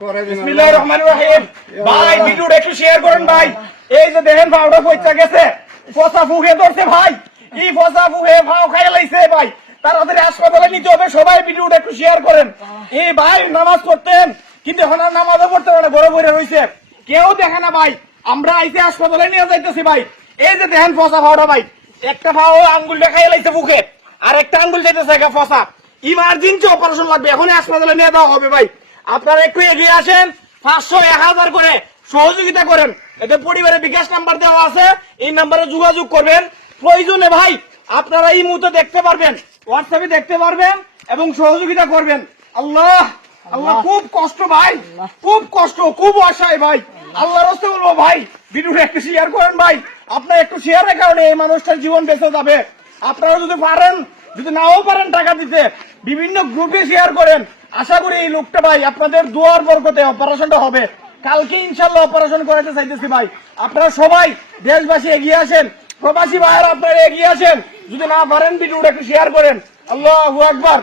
বিসমিল্লাহির রহমানির রহিম। ভাই ভিডিওটা একটু শেয়ার করেন ভাই। এই যে দেখেন ভাওটা পয়সা গেছে, ফসা ফুকে ধরছে ভাই, এই ফসা ফুকে ভাও খাইয়া লাইছে ভাই। তাড়াতাড়ি হাসপাতালে নিতে হবে, সবাই ভিডিওটা একটু শেয়ার করেন। এই ভাই নামাজ পড়তেন কিন্তু এখন আর নামাজও পড়তে পারে না, ঘরে বসে রয়েছে, কেউ দেখে না ভাই। আমরা আইসে হাসপাতালে নিয়ে যাইতেছি ভাই। এই যে দেখেন ফসা ভাওটা ভাই, একটা ভাও আঙ্গুলটা খাইয়া লাইছে ফুকে, আর একটা আঙ্গুল যাইতেছে ফসা। ইমার্জেন্সি অপারেশন লাগবে, এখনই হাসপাতালে নিয়ে দেওয়া হবে ভাই। আপনারা একটু এগিয়ে আসেন, 500 1000 করে সহযোগিতা করেন। এতে পরিবারের বিকাশ নাম্বার দেওয়া আছে, এই নাম্বারে যোগাযোগ করবেন। প্রয়োজনে ভাই আপনারা এই মুহূর্তে দেখতে পারবেন, হোয়াটসঅ্যাপে দেখতে পারবেন এবং সহযোগিতা করবেন। আল্লাহ আল্লাহ, খুব কষ্ট ভাই, খুব কষ্ট, খুব অসহায় ভাই। আল্লাহর রাস্তে বলবো ভাই, ভিডিওটা একটু শেয়ার করেন ভাই। আপনার একটু শেয়ারের কারণে এই মানুষটার জীবন বেঁচে যাবে। আপনারা যদি পারেন, যদি নাও পারেন টাকা দিতে, বিভিন্ন গ্রুপে শেয়ার করেন। আশা করি এই লোকটা ভাই আপনাদের দুয়ার বরকতে অপারেশনটা হবে। কালকে ইনশাল্লাহ অপারেশন করাতে চাইতেছি ভাই। আপনারা সবাই দেশবাসী এগিয়ে আসেন, প্রবাসী ভাইয়েরা আপনারা এগিয়ে আসেন। যদি না পারেন ভিডিওটা একটু শেয়ার করেন। আল্লাহু আকবার।